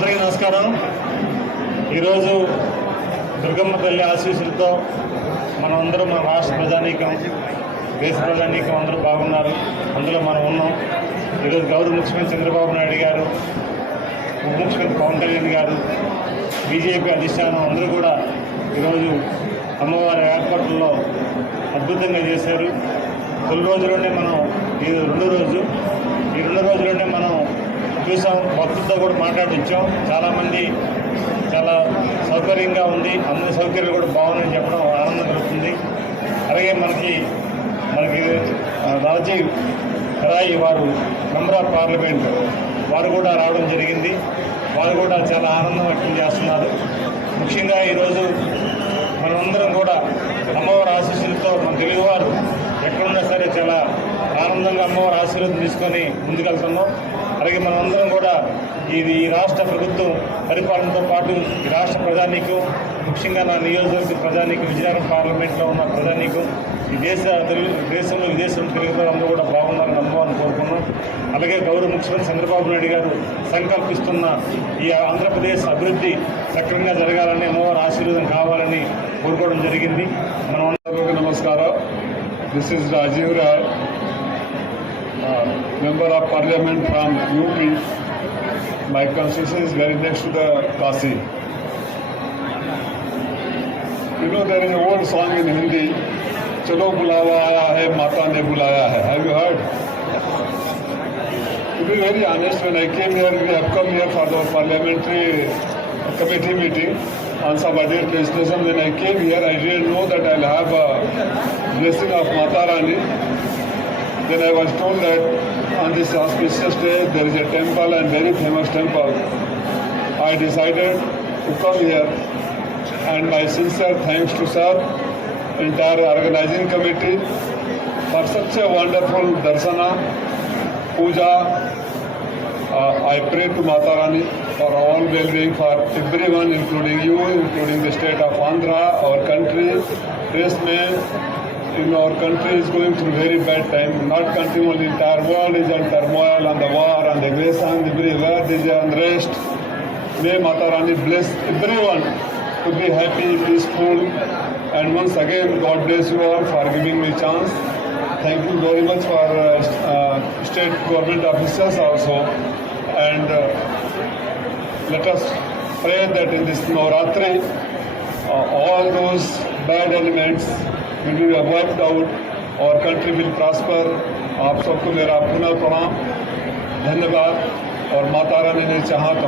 అందరికీ నమస్కారం. ఈరోజు దుర్గమ్మ తల్లి ఆశీస్సులతో మనమందరం మన రాష్ట్ర ప్రజానీకం దేశ ప్రజానీకం అందరూ బాగున్నారు. అందులో మనం ఉన్నాం. ఈరోజు గౌరవ ముఖ్యమంత్రి చంద్రబాబు నాయుడు గారు ఉప ముఖ్యమంత్రి పవన్ కళ్యాణ్ గారు బీజేపీ అధిష్టానం అందరూ కూడా ఈరోజు అమ్మవారి ఏర్పాట్లలో అద్భుతంగా చేశారు. తొలి రోజులోనే మనం ఈ రెండో రోజు ఈ రెండు రోజుల్లోనే మనం చూసాం భక్తులతో కూడా మాట్లాడించాం చాలామంది చాలా సౌకర్యంగా ఉంది. అందరి సౌకర్యాలు కూడా బాగున్నాయని చెప్పడం ఆనందం కలుగుతుంది. అలాగే మనకి మనకి రాజీవ్ రాయ్ వారు మెంబర్ ఆఫ్ పార్లమెంట్ వారు కూడా రావడం జరిగింది. వారు కూడా చాలా ఆనందం వ్యక్తం చేస్తున్నారు. ముఖ్యంగా ఈరోజు మనమందరం కూడా అమ్మవారి ఆశీస్సులతో మన తెలుగువారు ఆనందంగా అమ్మవారి ఆశీర్వాదం తీసుకొని ముందుకెళ్తున్నాం. అలాగే మనమందరం కూడా ఇది ఈ రాష్ట్ర ప్రభుత్వం పరిపాలనతో పాటు ఈ రాష్ట్ర ప్రధానికు ముఖ్యంగా నా నియోజకవర్గ ప్రధానికి విజయనగరం పార్లమెంట్లో ఉన్న ప్రధానికి ఈ దేశ దేశంలో విదేశం తెలుగు అందరూ కూడా బాగున్నారని అనుభవాన్ని కోరుకున్నాం అలాగే గౌరవ ముఖ్యమంత్రి చంద్రబాబు నాయుడు గారు సంకల్పిస్తున్న ఈ ఆంధ్రప్రదేశ్ అభివృద్ధి సక్రమంగా జరగాలని అమ్మవారి ఆశీర్వాదం కావాలని కోరుకోవడం జరిగింది. మనం నమస్కారం. This is Rajiv Rai member of parliament from UP My constituency is very next to the Kasi. You know, there is an old song in चलो बुलावा आया है माता ने बुलाया है have you heard to be very honest when I came here we have come here for the parliamentary committee meeting on some idea presentation when I came here I didn't know that I have blessing of Mata Rani Then I was told that on this auspicious day there is a temple and very famous temple. I decided to come here and my sincere thanks to sir, entire organizing committee for such a wonderful darsana, puja. Uh, I pray to Mata Rani for all well-being for everyone, including you, including the state of Andhra, our country. This may in our country is going through very bad time. Not country only, entire world is in turmoil and the war and the aggression, everywhere there is unrest. May Mata Rani bless everyone to be happy, peaceful, and once again, God bless you all for giving me chance. Thank you very much for uh, uh, state government officers also, and uh, let us pray that in this Navratri, all those bad elements will be wiped out, our country will prosper. आप सबको मेरा पुनः प्रणाम धन्यवाद और माता रानी ने चाहा तो